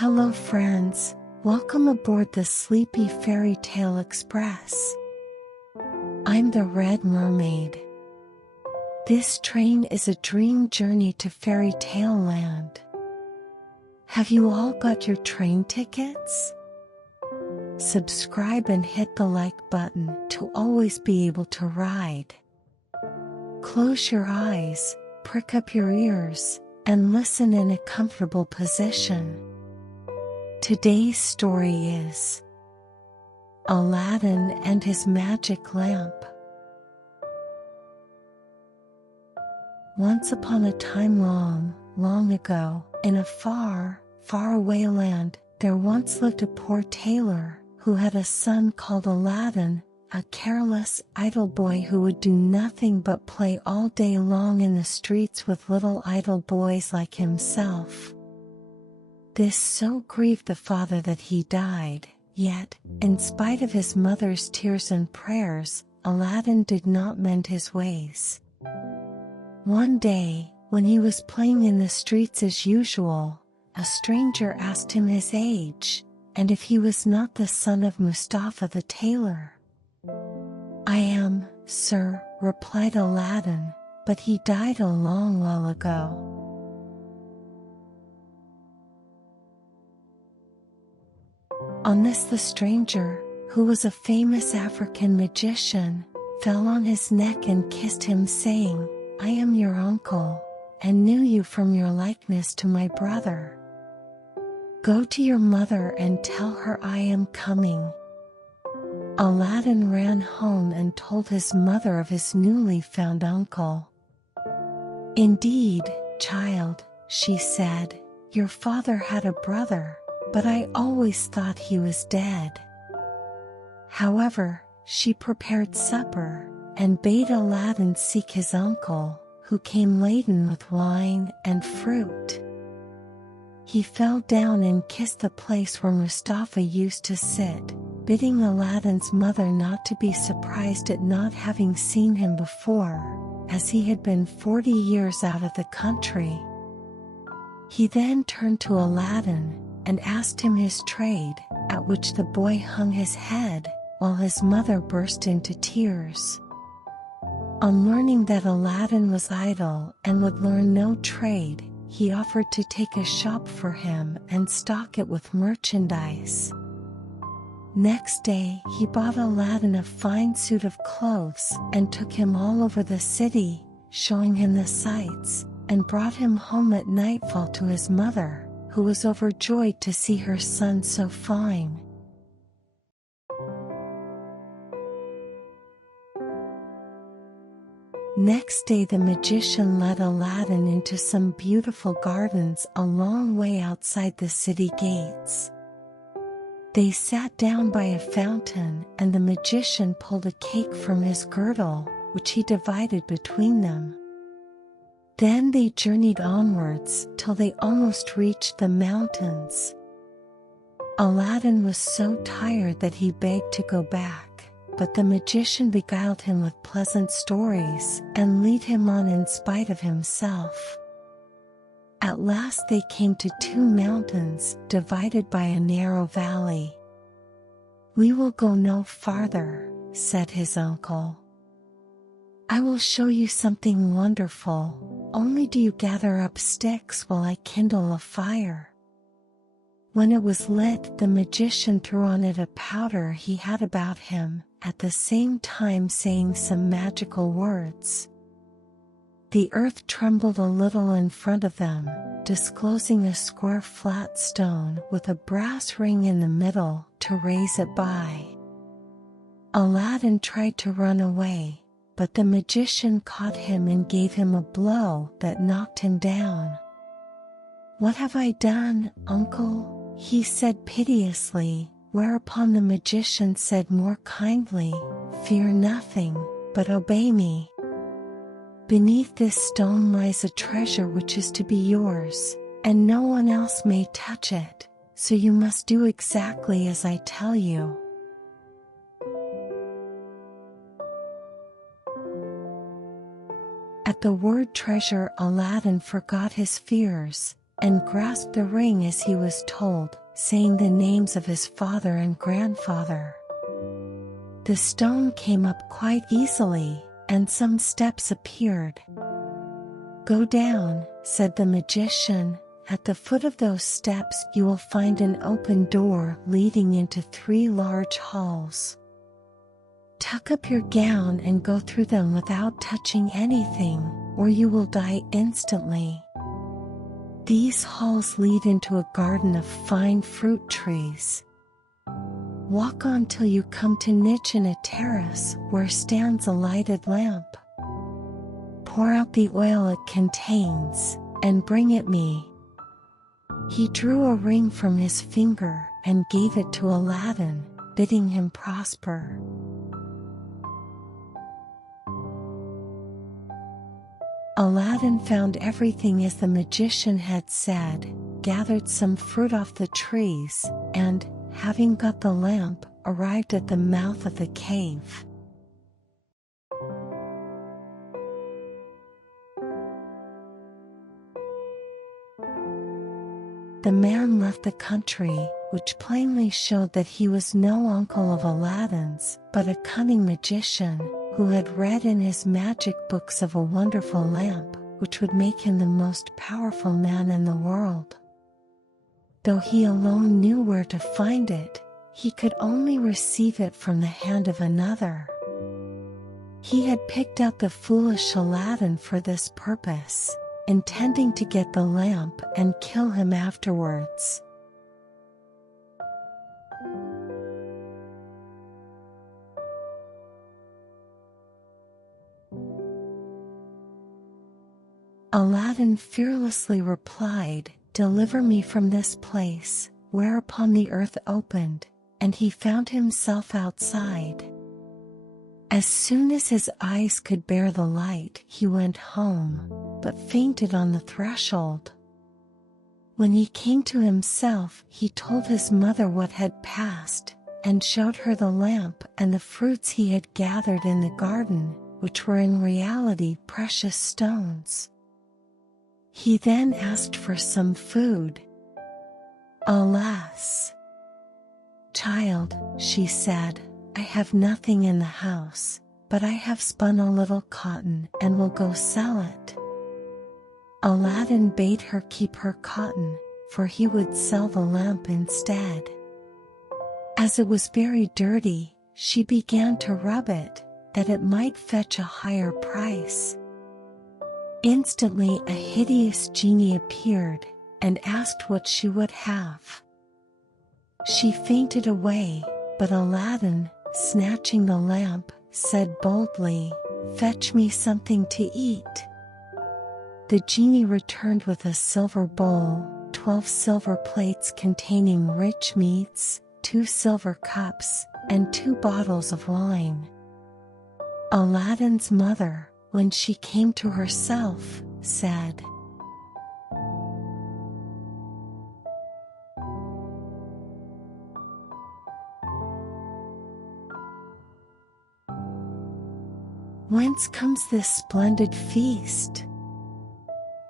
Hello friends, welcome aboard the Sleepy Fairy Tale Express. I'm the Red Mermaid. This train is a dream journey to fairy tale land. Have you all got your train tickets? Subscribe and hit the like button to always be able to ride. Close your eyes, prick up your ears, and listen in a comfortable position. Today's story is Aladdin and His Magic Lamp. Once upon a time long, long ago, in a far, far away land, there once lived a poor tailor who had a son called Aladdin, a careless, idle boy who would do nothing but play all day long in the streets with little idle boys like himself. This so grieved the father that he died, yet, in spite of his mother's tears and prayers, Aladdin did not mend his ways. One day, when he was playing in the streets as usual, a stranger asked him his age, and if he was not the son of Mustafa the tailor. "I am, sir," replied Aladdin, "but he died a long while ago." On this the stranger, who was a famous African magician, fell on his neck and kissed him, saying, "I am your uncle, and knew you from your likeness to my brother. Go to your mother and tell her I am coming." Aladdin ran home and told his mother of his newly found uncle. "Indeed, child," she said, "your father had a brother, but I always thought he was dead." However, she prepared supper, and bade Aladdin seek his uncle, who came laden with wine and fruit. He fell down and kissed the place where Mustafa used to sit, bidding Aladdin's mother not to be surprised at not having seen him before, as he had been 40 years out of the country. He then turned to Aladdin and asked him his trade, at which the boy hung his head, while his mother burst into tears. On learning that Aladdin was idle and would learn no trade, he offered to take a shop for him and stock it with merchandise. Next day he bought Aladdin a fine suit of clothes and took him all over the city, showing him the sights, and brought him home at nightfall to his mother, who was overjoyed to see her son so fine. Next day the magician led Aladdin into some beautiful gardens a long way outside the city gates. They sat down by a fountain, and the magician pulled a cake from his girdle, which he divided between them. Then they journeyed onwards till they almost reached the mountains. Aladdin was so tired that he begged to go back, but the magician beguiled him with pleasant stories and led him on in spite of himself. At last they came to two mountains divided by a narrow valley. "We will go no farther," said his uncle. "I will show you something wonderful. Only do you gather up sticks while I kindle a fire." When it was lit, the magician threw on it a powder he had about him, at the same time saying some magical words. The earth trembled a little in front of them, disclosing a square flat stone with a brass ring in the middle to raise it by. Aladdin tried to run away, but the magician caught him and gave him a blow that knocked him down. "What have I done, uncle?" he said piteously, whereupon the magician said more kindly, "Fear nothing, but obey me. Beneath this stone lies a treasure which is to be yours, and no one else may touch it, so you must do exactly as I tell you." At the word treasure, Aladdin forgot his fears, and grasped the ring as he was told, saying the names of his father and grandfather. The stone came up quite easily, and some steps appeared. "Go down," said the magician. "At the foot of those steps you will find an open door leading into 3 large halls. Tuck up your gown and go through them without touching anything, or you will die instantly. These halls lead into a garden of fine fruit trees. Walk on till you come to niche in a terrace where stands a lighted lamp. Pour out the oil it contains, and bring it me." He drew a ring from his finger and gave it to Aladdin, bidding him prosper. Aladdin found everything as the magician had said, gathered some fruit off the trees, and, having got the lamp, arrived at the mouth of the cave. The man left the country, which plainly showed that he was no uncle of Aladdin's, but a cunning magician, who had read in his magic books of a wonderful lamp, which would make him the most powerful man in the world. Though he alone knew where to find it, he could only receive it from the hand of another. He had picked out the foolish Aladdin for this purpose, intending to get the lamp and kill him afterwards. Aladdin fearlessly replied, "Deliver me from this place," whereupon the earth opened, and he found himself outside. As soon as his eyes could bear the light, he went home, but fainted on the threshold. When he came to himself, he told his mother what had passed, and showed her the lamp and the fruits he had gathered in the garden, which were in reality precious stones. He then asked for some food. "Alas, child," she said, "I have nothing in the house, but I have spun a little cotton and will go sell it." Aladdin bade her keep her cotton, for he would sell the lamp instead. As it was very dirty, she began to rub it, that it might fetch a higher price. Instantly a hideous genie appeared, and asked what she would have. She fainted away, but Aladdin, snatching the lamp, said boldly, "Fetch me something to eat." The genie returned with a silver bowl, 12 silver plates containing rich meats, 2 silver cups, and 2 bottles of wine. Aladdin's mother, when she came to herself, said, "Whence comes this splendid feast?"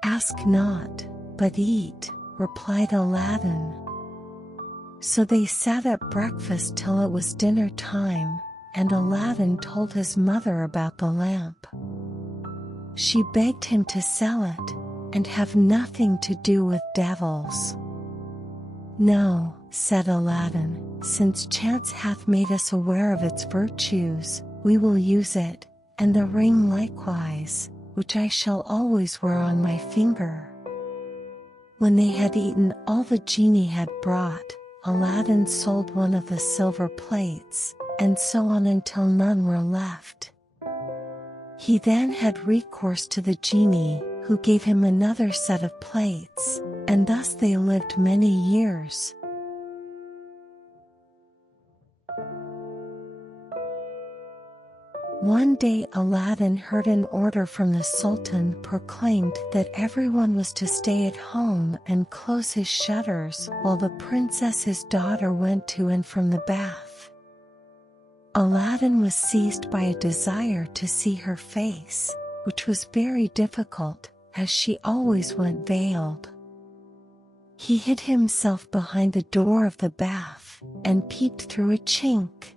"Ask not, but eat," replied Aladdin. So they sat at breakfast till it was dinner time, and Aladdin told his mother about the lamp. She begged him to sell it, and have nothing to do with devils. "No," said Aladdin, "since chance hath made us aware of its virtues, we will use it, and the ring likewise, which I shall always wear on my finger." When they had eaten all the genie had brought, Aladdin sold one of the silver plates, and so on until none were left. He then had recourse to the genie, who gave him another set of plates, and thus they lived many years. One day Aladdin heard an order from the Sultan proclaimed that everyone was to stay at home and close his shutters while the princess his daughter went to and from the bath. Aladdin was seized by a desire to see her face, which was very difficult, as she always went veiled. He hid himself behind the door of the bath and peeked through a chink.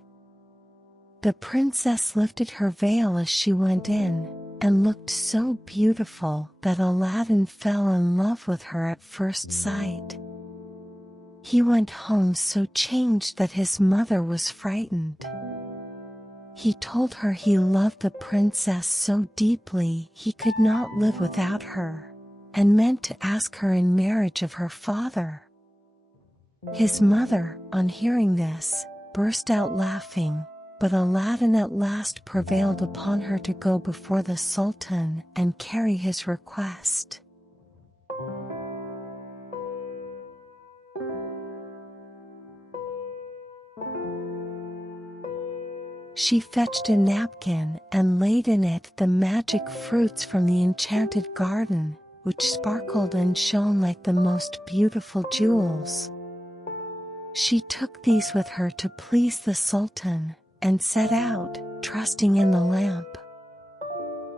The princess lifted her veil as she went in, and looked so beautiful that Aladdin fell in love with her at first sight. He went home so changed that his mother was frightened. He told her he loved the princess so deeply he could not live without her, and meant to ask her in marriage of her father. His mother, on hearing this, burst out laughing, but Aladdin at last prevailed upon her to go before the Sultan and carry his request. She fetched a napkin and laid in it the magic fruits from the enchanted garden, which sparkled and shone like the most beautiful jewels. She took these with her to please the Sultan, and set out, trusting in the lamp.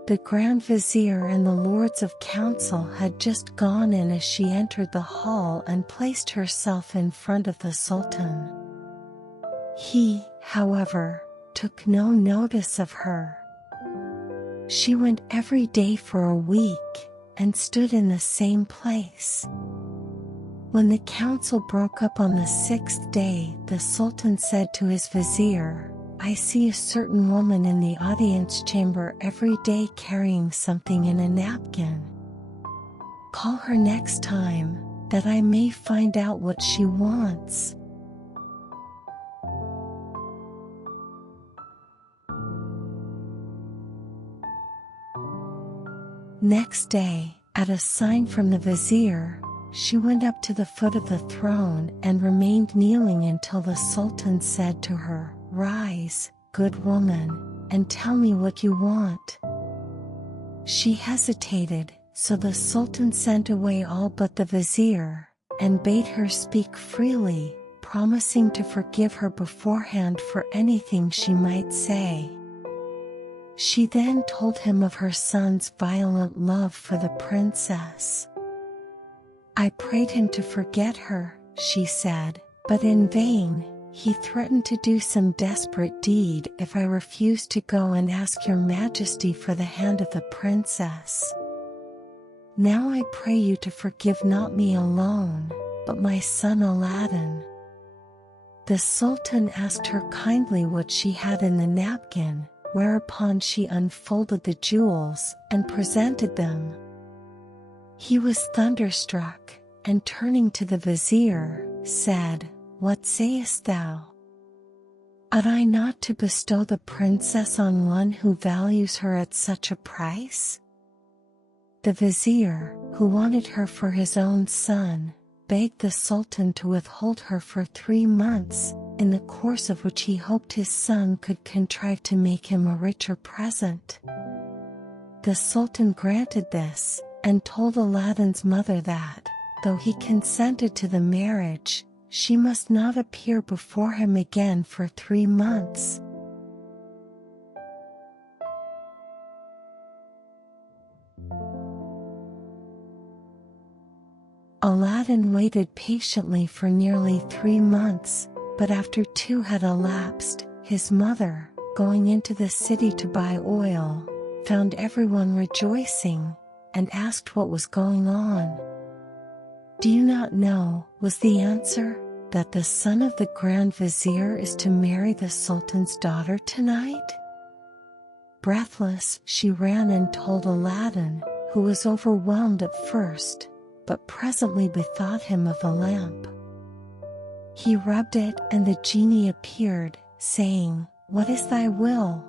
The Grand Vizier and the Lords of Council had just gone in as she entered the hall and placed herself in front of the Sultan. He, however, took no notice of her. She went every day for a week, and stood in the same place. When the council broke up on the 6th day, the Sultan said to his vizier, "I see a certain woman in the audience chamber every day carrying something in a napkin. Call her next time, that I may find out what she wants." Next day, at a sign from the vizier, she went up to the foot of the throne and remained kneeling until the Sultan said to her, "Rise, good woman, and tell me what you want." She hesitated, so the Sultan sent away all but the vizier, and bade her speak freely, promising to forgive her beforehand for anything she might say. She then told him of her son's violent love for the princess. "I prayed him to forget her," she said, "but in vain. He threatened to do some desperate deed if I refused to go and ask your majesty for the hand of the princess. Now I pray you to forgive not me alone, but my son Aladdin." The Sultan asked her kindly what she had in the napkin, whereupon she unfolded the jewels and presented them. He was thunderstruck, and turning to the vizier, said, "What sayest thou? Ought I not to bestow the princess on one who values her at such a price?" The vizier, who wanted her for his own son, begged the Sultan to withhold her for 3 months, in the course of which he hoped his son could contrive to make him a richer present. The Sultan granted this, and told Aladdin's mother that, though he consented to the marriage, she must not appear before him again for 3 months. Aladdin waited patiently for nearly 3 months, but after 2 had elapsed, his mother, going into the city to buy oil, found everyone rejoicing, and asked what was going on. "Do you not know," was the answer, "that the son of the Grand Vizier is to marry the Sultan's daughter tonight?" Breathless, she ran and told Aladdin, who was overwhelmed at first, but presently bethought him of the lamp. He rubbed it, and the genie appeared, saying, "What is thy will?"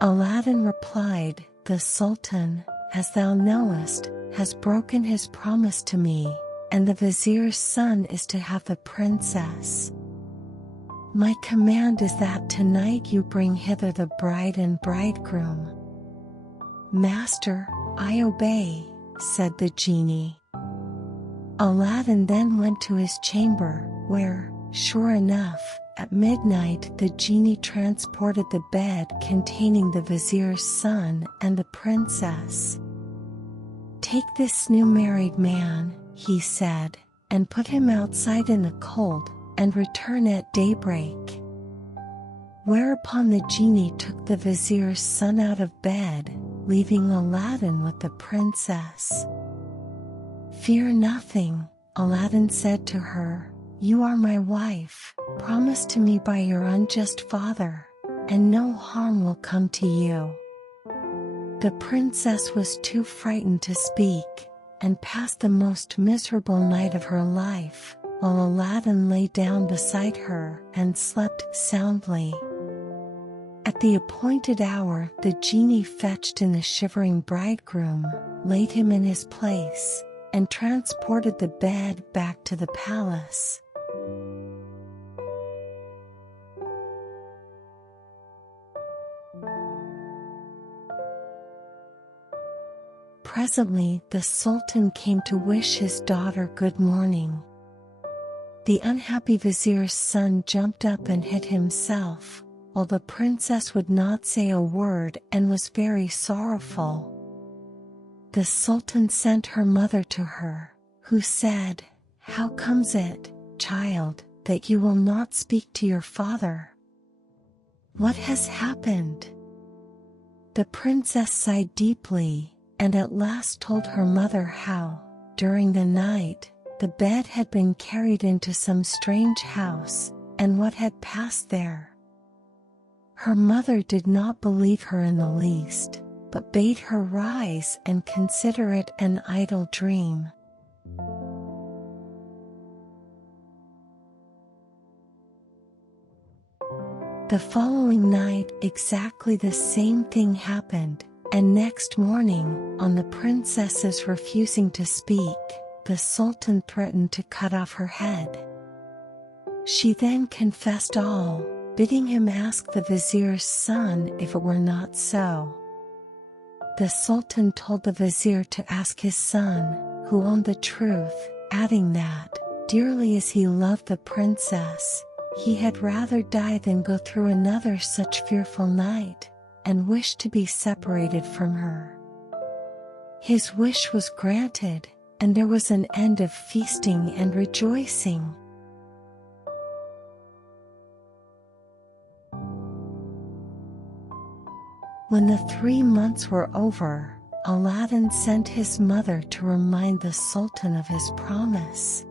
Aladdin replied, "The Sultan, as thou knowest, has broken his promise to me, and the vizier's son is to have the princess. My command is that tonight you bring hither the bride and bridegroom." "Master, I obey," said the genie. Aladdin then went to his chamber, where, sure enough, at midnight the genie transported the bed containing the vizier's son and the princess. "Take this new married man," he said, and put him outside in the cold, and return at daybreak. Whereupon the genie took the vizier's son out of bed, leaving Aladdin with the princess. "Fear nothing," Aladdin said to her. "You are my wife, promised to me by your unjust father, and no harm will come to you." The princess was too frightened to speak, and passed the most miserable night of her life, while Aladdin lay down beside her and slept soundly. At the appointed hour, the genie fetched in the shivering bridegroom, laid him in his place, and transported the bed back to the palace. Presently, the Sultan came to wish his daughter good morning. The unhappy vizier's son jumped up and hid himself, while the princess would not say a word and was very sorrowful. The Sultan sent her mother to her, who said, "How comes it, child, that you will not speak to your father? What has happened?" The princess sighed deeply, and at last told her mother how, during the night, the bed had been carried into some strange house, and what had passed there. Her mother did not believe her in the least, but bade her rise and consider it an idle dream. The following night, exactly the same thing happened, and next morning, on the princess's refusing to speak, the Sultan threatened to cut off her head. She then confessed all, bidding him ask the vizier's son if it were not so. The Sultan told the vizier to ask his son, who owned the truth, adding that, dearly as he loved the princess, he had rather die than go through another such fearful night, and wished to be separated from her. His wish was granted, and there was an end of feasting and rejoicing. When the 3 months were over, Aladdin sent his mother to remind the Sultan of his promise.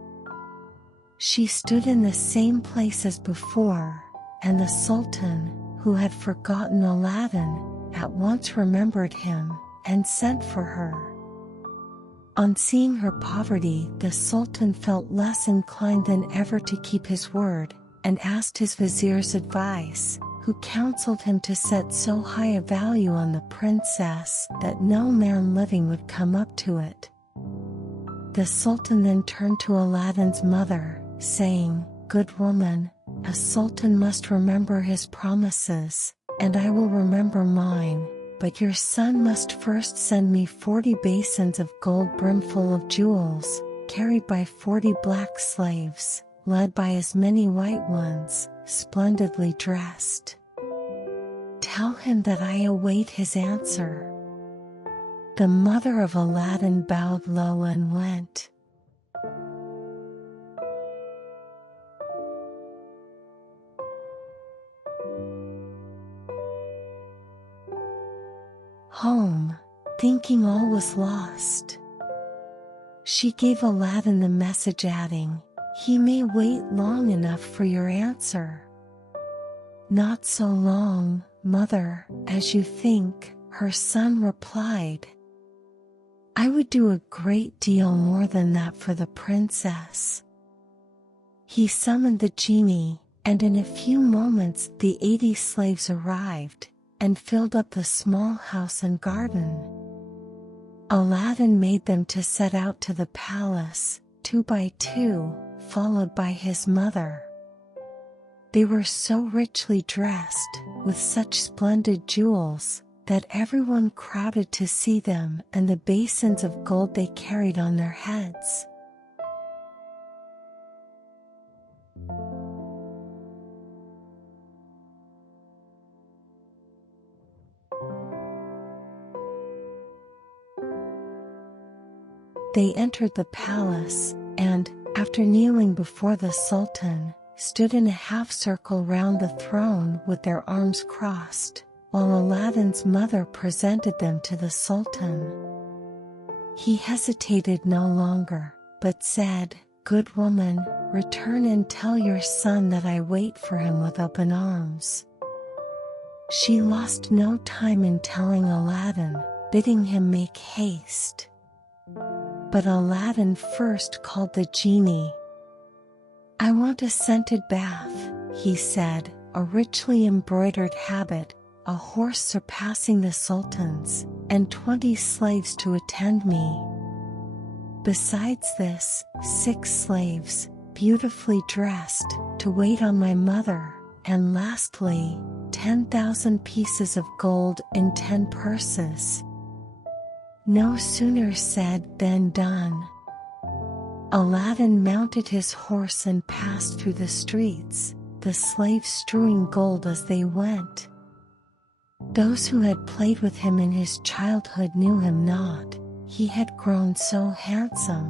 She stood in the same place as before, and the Sultan, who had forgotten Aladdin, at once remembered him, and sent for her. On seeing her poverty, the Sultan felt less inclined than ever to keep his word, and asked his vizier's advice, who counseled him to set so high a value on the princess that no man living would come up to it. The Sultan then turned to Aladdin's mother, saying, "Good woman, a sultan must remember his promises, and I will remember mine, but your son must first send me 40 basins of gold brimful of jewels, carried by 40 black slaves, led by as many white ones, splendidly dressed. Tell him that I await his answer." The mother of Aladdin bowed low and went. Home, thinking all was lost. She gave Aladdin the message, adding, "He may wait long enough for your answer." "Not so long, mother, as you think," her son replied. "I would do a great deal more than that for the princess." He summoned the genie, and in a few moments the 80 slaves arrived, and filled up the small house and garden. Aladdin made them to set out to the palace, 2 by 2, followed by his mother. They were so richly dressed, with such splendid jewels, that everyone crowded to see them and the basins of gold they carried on their heads. They entered the palace, and, after kneeling before the Sultan, stood in a half-circle round the throne with their arms crossed, while Aladdin's mother presented them to the Sultan. He hesitated no longer, but said, "Good woman, return and tell your son that I wait for him with open arms." She lost no time in telling Aladdin, bidding him make haste. But Aladdin first called the genie. "I want a scented bath," he said, "a richly embroidered habit, a horse surpassing the Sultan's, and 20 slaves to attend me. Besides this, 6 slaves, beautifully dressed, to wait on my mother, and lastly, 10,000 pieces of gold in 10 purses." No sooner said than done. Aladdin mounted his horse and passed through the streets, the slaves strewing gold as they went. Those who had played with him in his childhood knew him not, he had grown so handsome.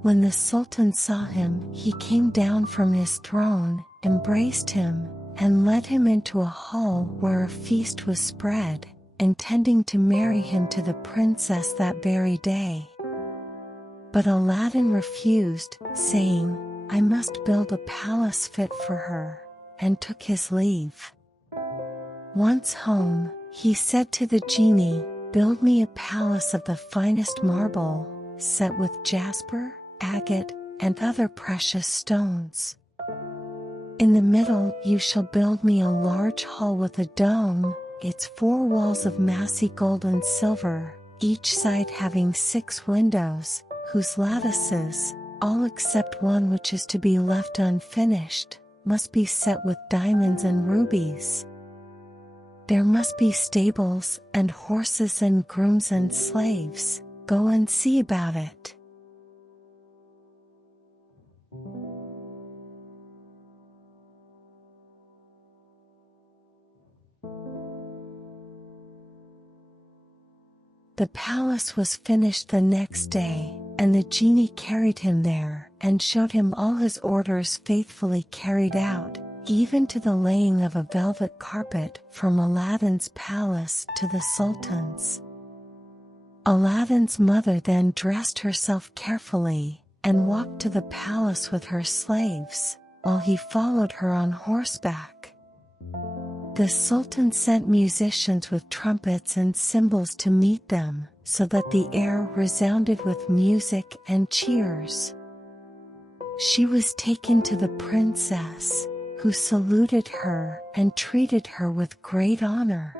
When the Sultan saw him, he came down from his throne, embraced him, and led him into a hall where a feast was spread, intending to marry him to the princess that very day. But Aladdin refused, saying, "I must build a palace fit for her," and took his leave. Once home, he said to the genie, "Build me a palace of the finest marble, set with jasper, agate, and other precious stones. In the middle you shall build me a large hall with a dome, its 4 walls of massy gold and silver, each side having 6 windows, whose lattices, all except one which is to be left unfinished, must be set with diamonds and rubies. There must be stables and horses and grooms and slaves. Go and see about it." The palace was finished the next day, and the genie carried him there and showed him all his orders faithfully carried out, even to the laying of a velvet carpet from Aladdin's palace to the Sultan's. Aladdin's mother then dressed herself carefully, and walked to the palace with her slaves, while he followed her on horseback. The Sultan sent musicians with trumpets and cymbals to meet them, so that the air resounded with music and cheers. She was taken to the princess, who saluted her and treated her with great honor.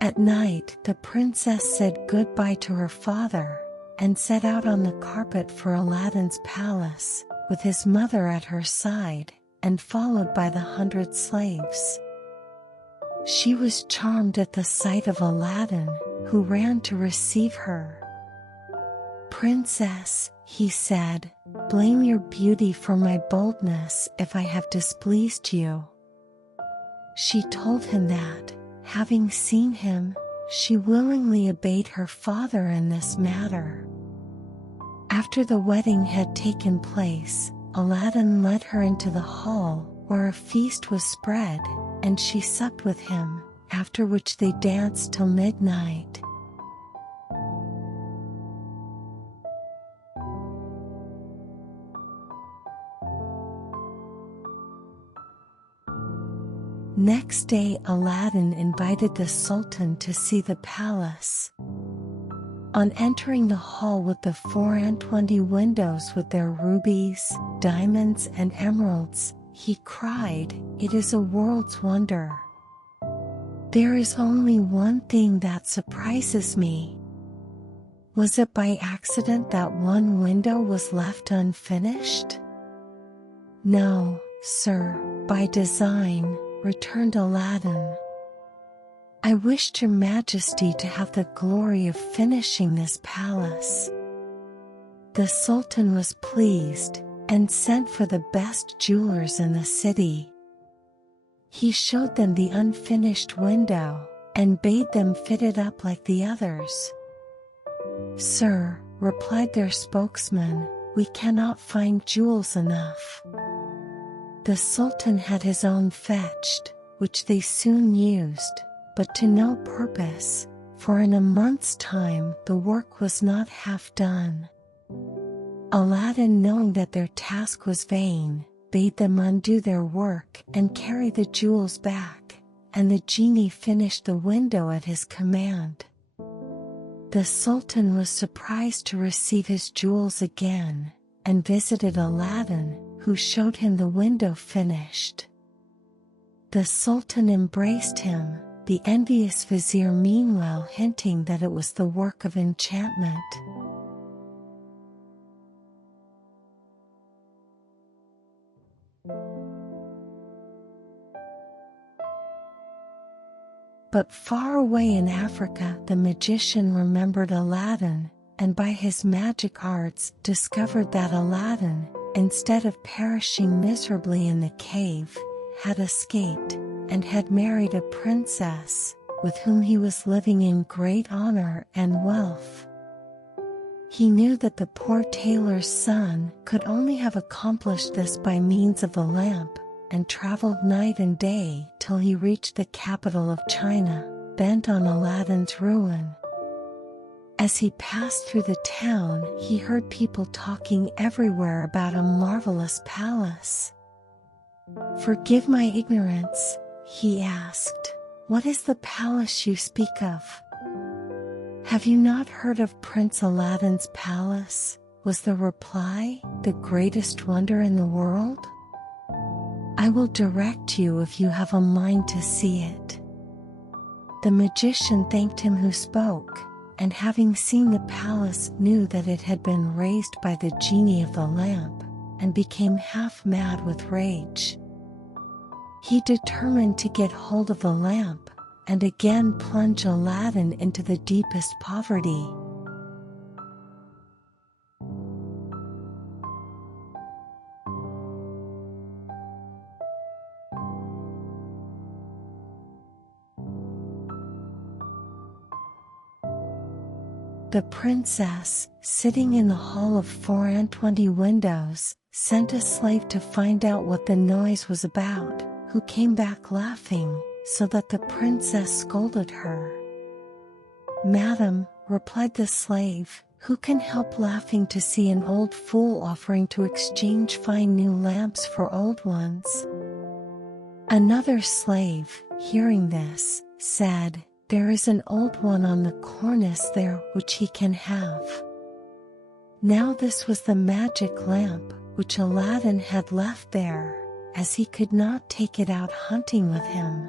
At night, the princess said goodbye to her father, and set out on the carpet for Aladdin's palace, with his mother at her side, and followed by the 100 slaves. She was charmed at the sight of Aladdin, who ran to receive her. "Princess," he said, "blame your beauty for my boldness if I have displeased you." She told him that, having seen him, she willingly obeyed her father in this matter. After the wedding had taken place, Aladdin led her into the hall, where a feast was spread, and she supped with him, after which they danced till midnight. Next day Aladdin invited the Sultan to see the palace. On entering the hall with the 24 windows with their rubies, diamonds and emeralds, he cried, "It is a world's wonder. There is only one thing that surprises me. Was it by accident that one window was left unfinished?" "No, sir, by design," returned Aladdin. "I wished your majesty to have the glory of finishing this palace." The Sultan was pleased, and sent for the best jewelers in the city. He showed them the unfinished window, and bade them fit it up like the others. "Sir," replied their spokesman, "we cannot find jewels enough." The Sultan had his own fetched, which they soon used, but to no purpose, for in a month's time the work was not half done. Aladdin, knowing that their task was vain, bade them undo their work and carry the jewels back, and the genie finished the window at his command. The Sultan was surprised to receive his jewels again, and visited Aladdin, who showed him the window finished. The Sultan embraced him, the envious vizier meanwhile hinting that it was the work of enchantment. But far away in Africa the magician remembered Aladdin, and by his magic arts discovered that Aladdin, instead of perishing miserably in the cave, had escaped, and had married a princess, with whom he was living in great honor and wealth. He knew that the poor tailor's son could only have accomplished this by means of the lamp, and traveled night and day till he reached the capital of China, bent on Aladdin's ruin. As he passed through the town, he heard people talking everywhere about a marvelous palace. "Forgive my ignorance," he asked. "What is the palace you speak of?" "Have you not heard of Prince Aladdin's palace?" was the reply. "The greatest wonder in the world? I will direct you if you have a mind to see it." The magician thanked him who spoke, and having seen the palace knew that it had been raised by the genie of the lamp, and became half mad with rage. He determined to get hold of the lamp, and again plunge Aladdin into the deepest poverty. The princess, sitting in the hall of 24 windows, sent a slave to find out what the noise was about, who came back laughing, so that the princess scolded her. "Madam," replied the slave, "who can help laughing to see an old fool offering to exchange fine new lamps for old ones?" Another slave, hearing this, said, "There is an old one on the cornice there which he can have." Now this was the magic lamp which Aladdin had left there, as he could not take it out hunting with him.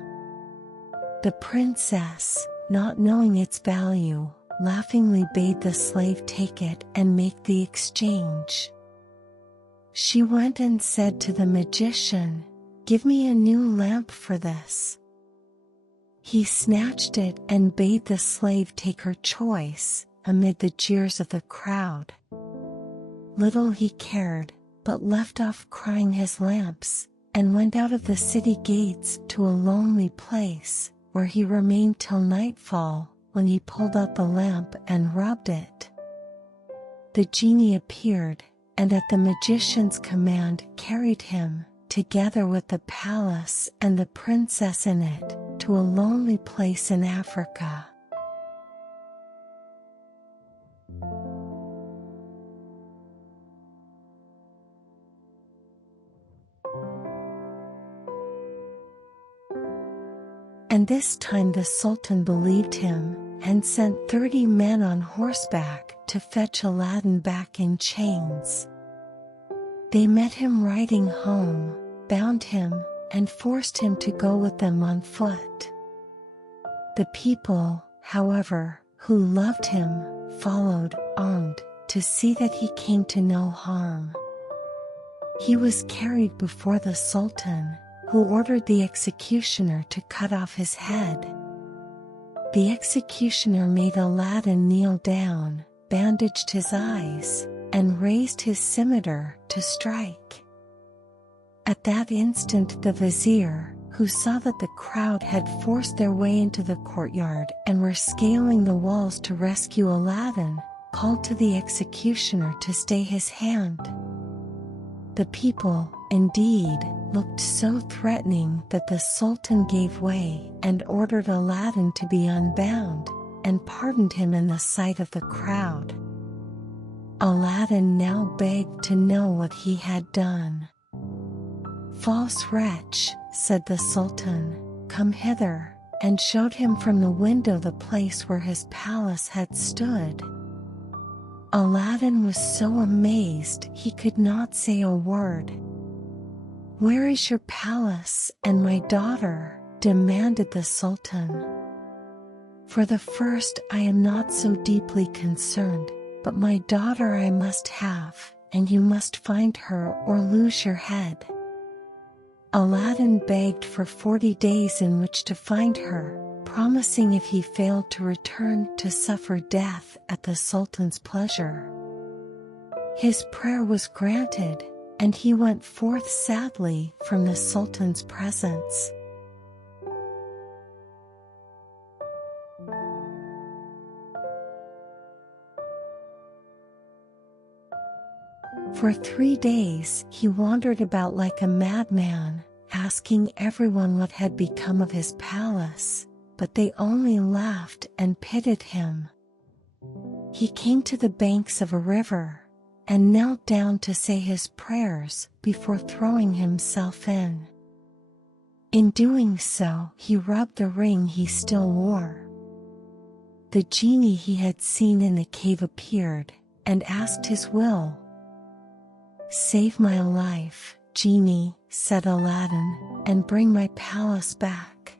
The princess, not knowing its value, laughingly bade the slave take it and make the exchange. She went and said to the magician, "Give me a new lamp for this." He snatched it and bade the slave take her choice, amid the jeers of the crowd. Little he cared, but left off crying his lamps, and went out of the city gates to a lonely place, where he remained till nightfall, when he pulled out the lamp and rubbed it. The genie appeared, and at the magician's command carried him, together with the palace and the princess in it, to a lonely place in Africa. And this time the Sultan believed him, and sent 30 men on horseback to fetch Aladdin back in chains. They met him riding home, bound him, and forced him to go with them on foot. The people, however, who loved him, followed, armed, to see that he came to no harm. He was carried before the Sultan, who ordered the executioner to cut off his head. The executioner made Aladdin kneel down, bandaged his eyes, and raised his scimitar to strike. At that instant the vizier, who saw that the crowd had forced their way into the courtyard and were scaling the walls to rescue Aladdin, called to the executioner to stay his hand. The people, indeed, looked so threatening that the Sultan gave way and ordered Aladdin to be unbound, and pardoned him in the sight of the crowd. Aladdin now begged to know what he had done. "False wretch," said the Sultan, "come hither," and showed him from the window the place where his palace had stood. Aladdin was so amazed he could not say a word. "Where is your palace and my daughter?" demanded the Sultan. "For the first I am not so deeply concerned, but my daughter I must have, and you must find her or lose your head." Aladdin begged for 40 days in which to find her, promising if he failed to return to suffer death at the Sultan's pleasure. His prayer was granted, and he went forth sadly from the Sultan's presence. For 3 days he wandered about like a madman, asking everyone what had become of his palace, but they only laughed and pitied him. He came to the banks of a river, and knelt down to say his prayers before throwing himself in. In doing so, he rubbed the ring he still wore. The genie he had seen in the cave appeared, and asked his will. "Save my life, genie," said Aladdin, "and bring my palace back."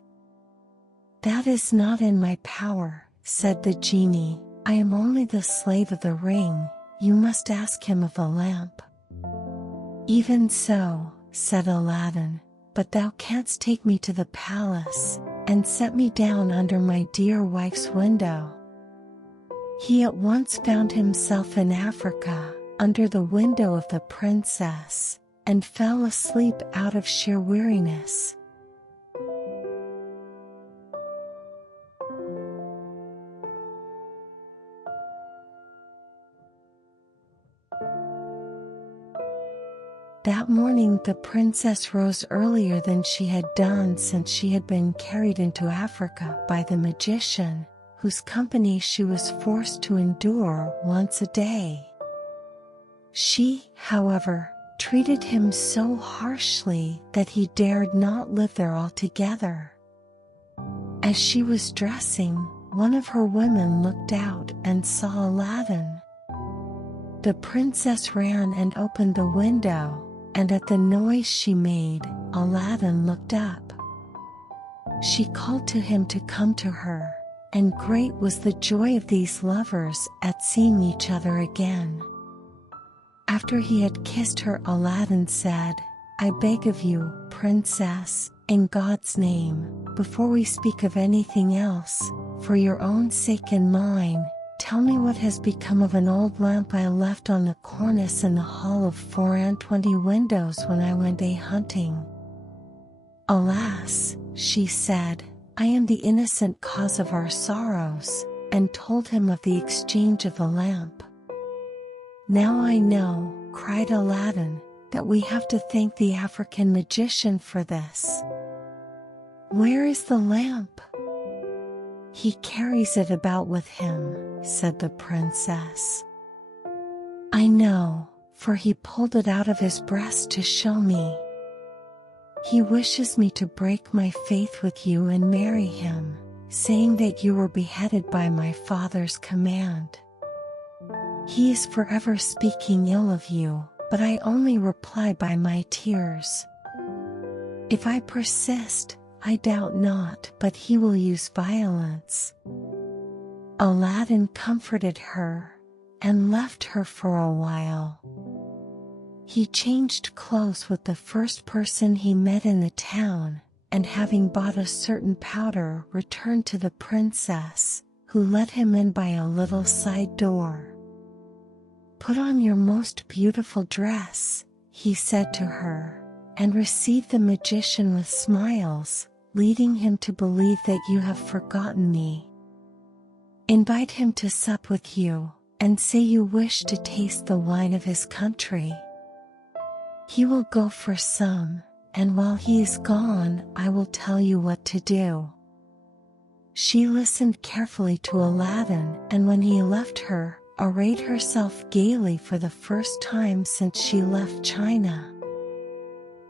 "That is not in my power," said the genie. "I am only the slave of the ring. You must ask him of the lamp." "Even so," said Aladdin, "but thou canst take me to the palace, and set me down under my dear wife's window." He at once found himself in Africa, under the window of the princess, and fell asleep out of sheer weariness. That morning the princess rose earlier than she had done since she had been carried into Africa by the magician, whose company she was forced to endure once a day. She, however, treated him so harshly that he dared not live there altogether. As she was dressing, one of her women looked out and saw Aladdin. The princess ran and opened the window, and at the noise she made, Aladdin looked up. She called to him to come to her, and great was the joy of these lovers at seeing each other again. After he had kissed her, Aladdin said, "I beg of you, princess, in God's name, before we speak of anything else, for your own sake and mine, tell me what has become of an old lamp I left on the cornice in the hall of 24 windows when I went a-hunting." "Alas," she said, "I am the innocent cause of our sorrows," and told him of the exchange of the lamp. "Now I know," cried Aladdin, "that we have to thank the African magician for this. Where is the lamp?" "He carries it about with him," said the princess. "I know, for he pulled it out of his breast to show me. He wishes me to break my faith with you and marry him, saying that you were beheaded by my father's command. He is forever speaking ill of you, but I only reply by my tears. If I persist, I doubt not but he will use violence." Aladdin comforted her, and left her for a while. He changed clothes with the first person he met in the town, and having bought a certain powder returned to the princess, who let him in by a little side door. "Put on your most beautiful dress," he said to her, "and receive the magician with smiles, leading him to believe that you have forgotten me. Invite him to sup with you, and say you wish to taste the wine of his country. He will go for some, and while he is gone, I will tell you what to do." She listened carefully to Aladdin, and when he left her, arrayed herself gaily for the first time since she left China.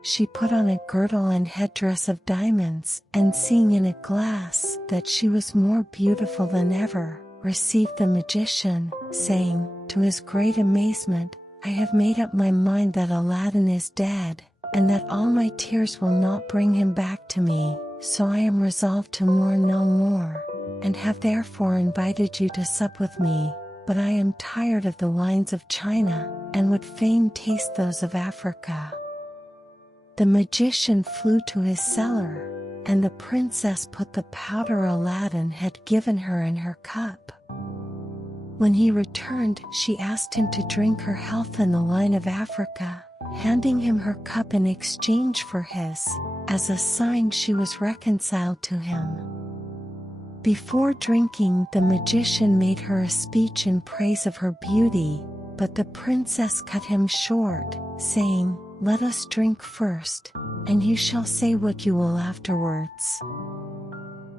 She put on a girdle and headdress of diamonds, and seeing in a glass that she was more beautiful than ever, received the magician, saying, to his great amazement, "I have made up my mind that Aladdin is dead, and that all my tears will not bring him back to me, so I am resolved to mourn no more, and have therefore invited you to sup with me, but I am tired of the wines of China, and would fain taste those of Africa." The magician flew to his cellar, and the princess put the powder Aladdin had given her in her cup. When he returned, she asked him to drink her health in the wine of Africa, handing him her cup in exchange for his, as a sign she was reconciled to him. Before drinking, the magician made her a speech in praise of her beauty, but the princess cut him short, saying, "Let us drink first, and you shall say what you will afterwards."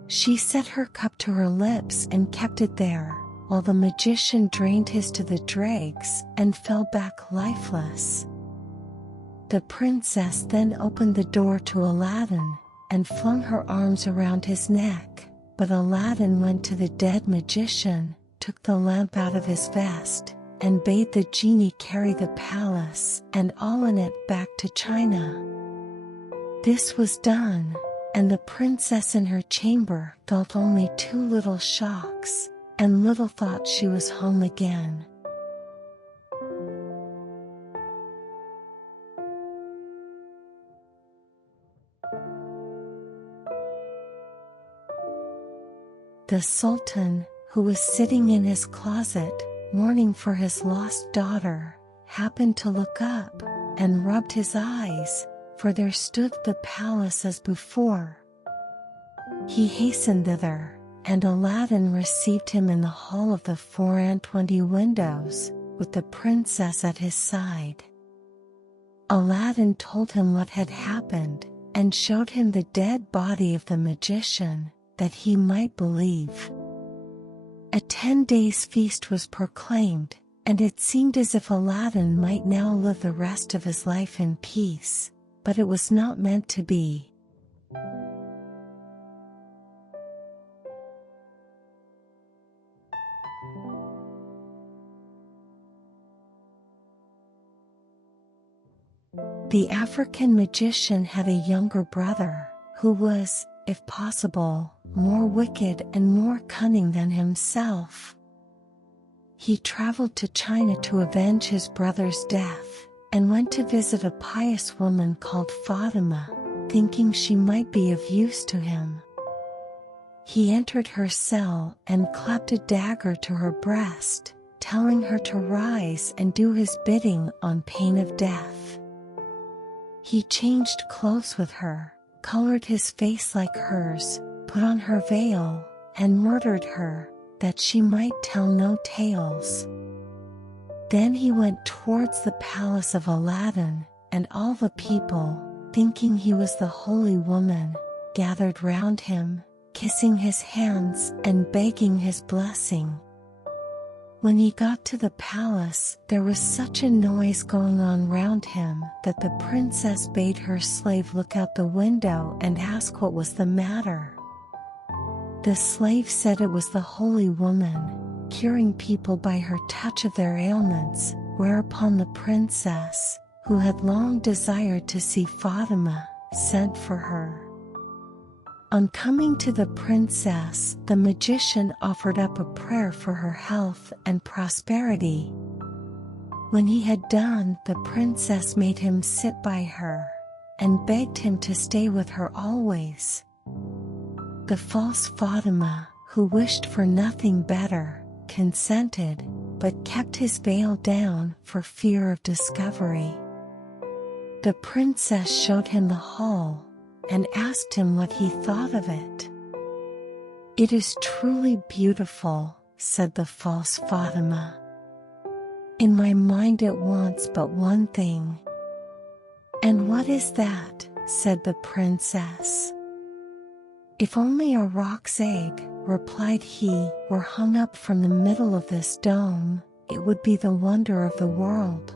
She set her cup to her lips and kept it there, while the magician drained his to the dregs and fell back lifeless. The princess then opened the door to Aladdin, and flung her arms around his neck, but Aladdin went to the dead magician, took the lamp out of his vest, and bade the genie carry the palace and all in it back to China. This was done, and the princess in her chamber felt only 2 little shocks, and little thought she was home again. The Sultan, who was sitting in his closet, mourning for his lost daughter, happened to look up, and rubbed his eyes, for there stood the palace as before. He hastened thither, and Aladdin received him in the hall of the 24 windows, with the princess at his side. Aladdin told him what had happened, and showed him the dead body of the magician, that he might believe. A 10 days feast was proclaimed, and it seemed as if Aladdin might now live the rest of his life in peace, but it was not meant to be. The African magician had a younger brother, who was, if possible, more wicked and more cunning than himself. He traveled to China to avenge his brother's death, and went to visit a pious woman called Fatima, thinking she might be of use to him. He entered her cell and clapped a dagger to her breast, telling her to rise and do his bidding on pain of death. He changed clothes with her, colored his face like hers, put on her veil, and murdered her, that she might tell no tales. Then he went towards the palace of Aladdin, and all the people, thinking he was the holy woman, gathered round him, kissing his hands and begging his blessing. When he got to the palace, there was such a noise going on round him that the princess bade her slave look out the window and ask what was the matter. The slave said it was the holy woman, curing people by her touch of their ailments, whereupon the princess, who had long desired to see Fatima, sent for her. On coming to the princess, the magician offered up a prayer for her health and prosperity. When he had done, the princess made him sit by her, and begged him to stay with her always. The false Fatima, who wished for nothing better, consented, but kept his veil down for fear of discovery. The princess showed him the hall, and asked him what he thought of it. "It is truly beautiful," said the false Fatima. In my mind it wants but one thing. And what is that? Said the princess. If only a roc's egg, replied he, were hung up from the middle of this dome, it would be the wonder of the world.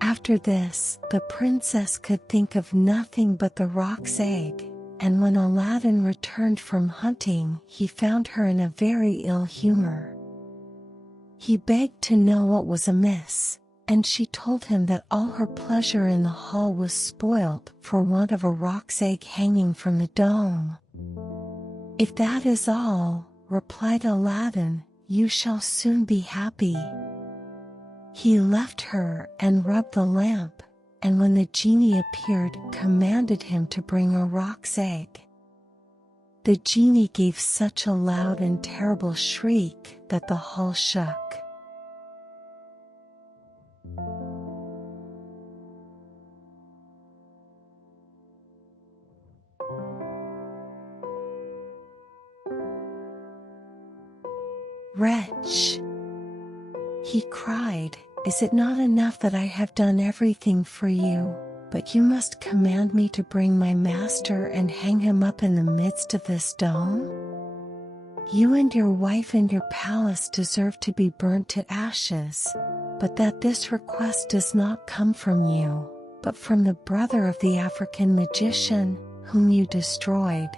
After this, the princess could think of nothing but the roc's egg, and when Aladdin returned from hunting, he found her in a very ill humor. He begged to know what was amiss, and she told him that all her pleasure in the hall was spoilt for want of a roc's egg hanging from the dome. If that is all, replied Aladdin, you shall soon be happy. He left her and rubbed the lamp, and when the genie appeared, commanded him to bring a roc's egg. The genie gave such a loud and terrible shriek that the hall shook. Wretch! He cried, is it not enough that I have done everything for you, but you must command me to bring my master and hang him up in the midst of this dome? You and your wife and your palace deserve to be burnt to ashes, but that this request does not come from you, but from the brother of the African magician, whom you destroyed.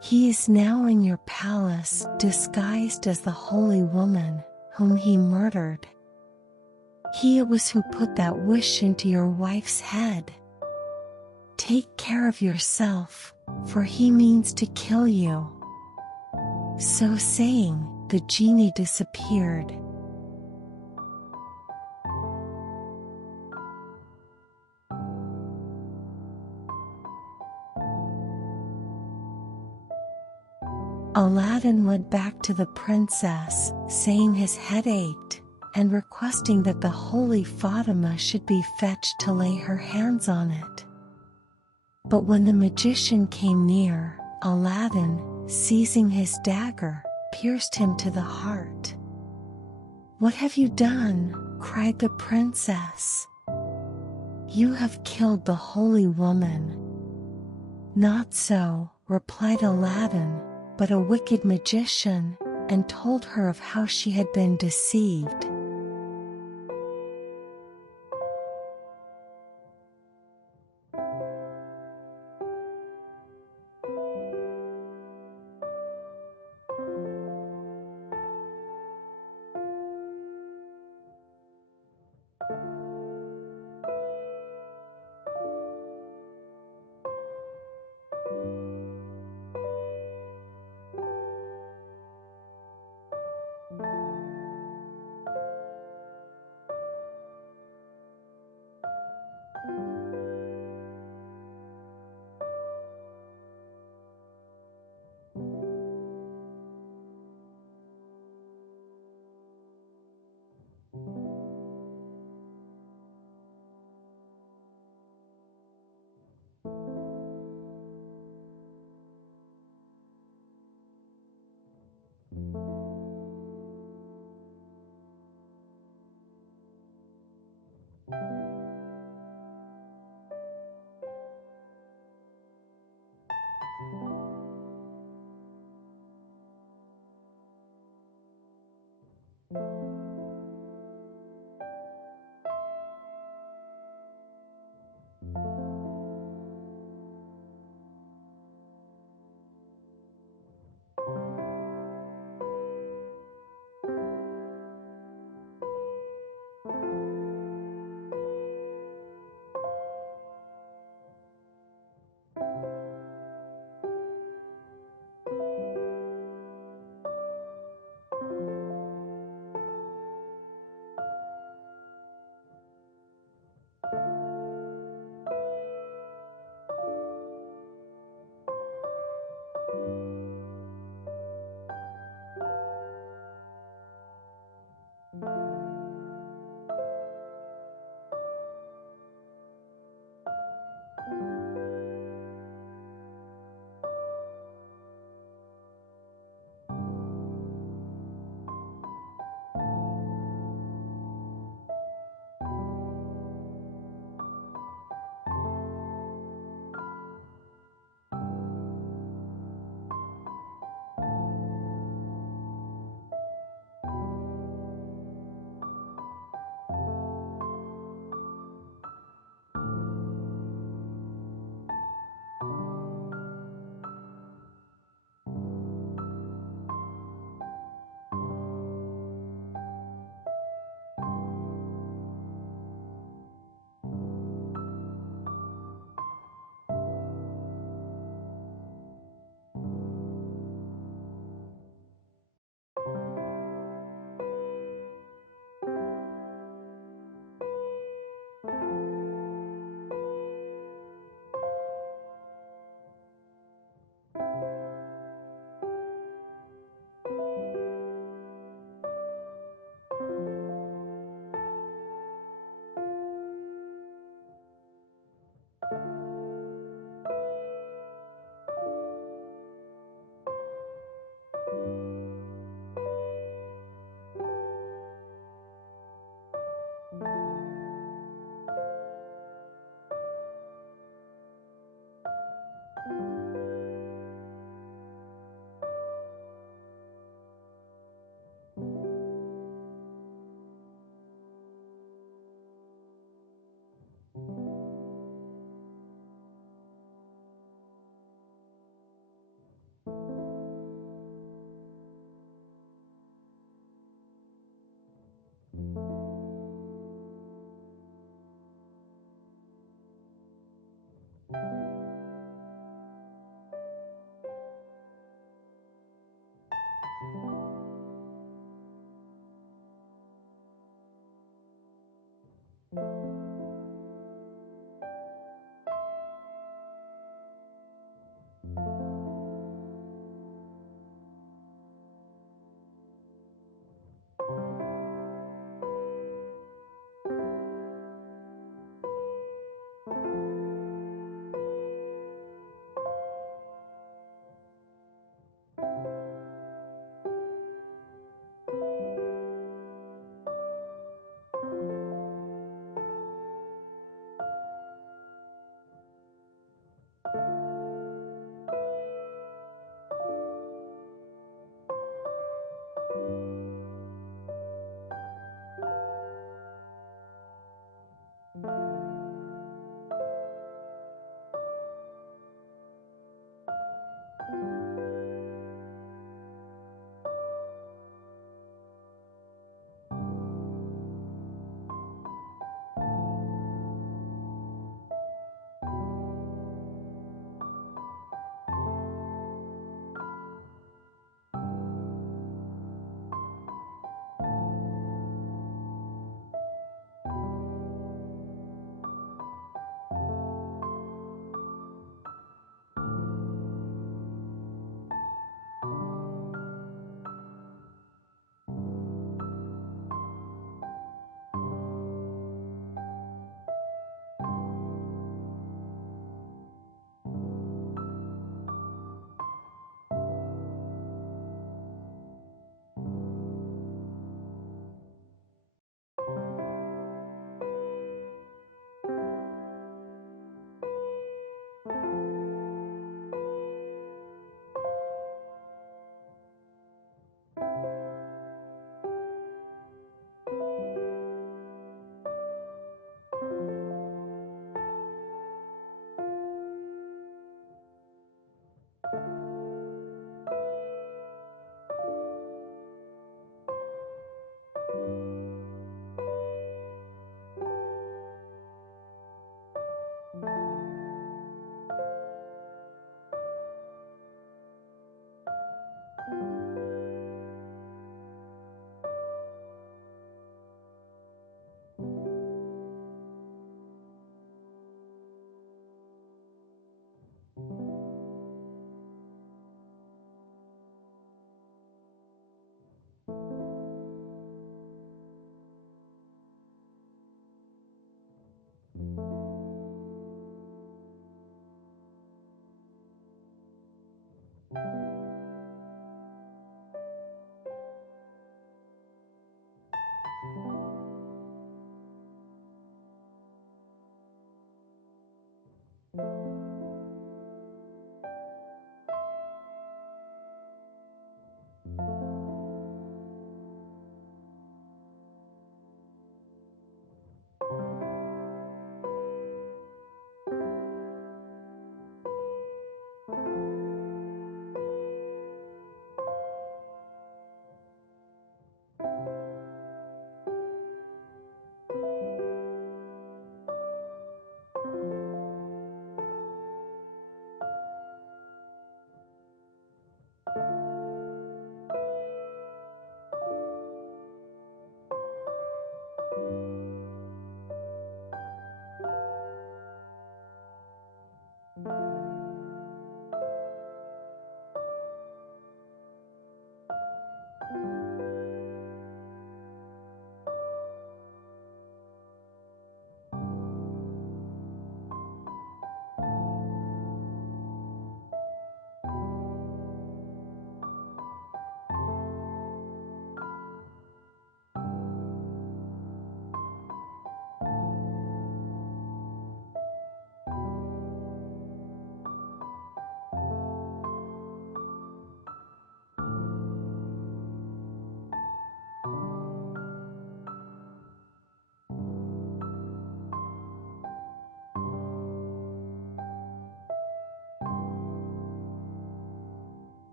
He is now in your palace, disguised as the holy woman, whom he murdered. He it was who put that wish into your wife's head. Take care of yourself, for he means to kill you. So saying, the genie disappeared. Aladdin went back to the princess, saying his head ached, and requesting that the holy Fatima should be fetched to lay her hands on it. But when the magician came near, Aladdin, seizing his dagger, pierced him to the heart. What have you done? Cried the princess. You have killed the holy woman. Not so, replied Aladdin, but a wicked magician, and told her of how she had been deceived.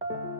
you.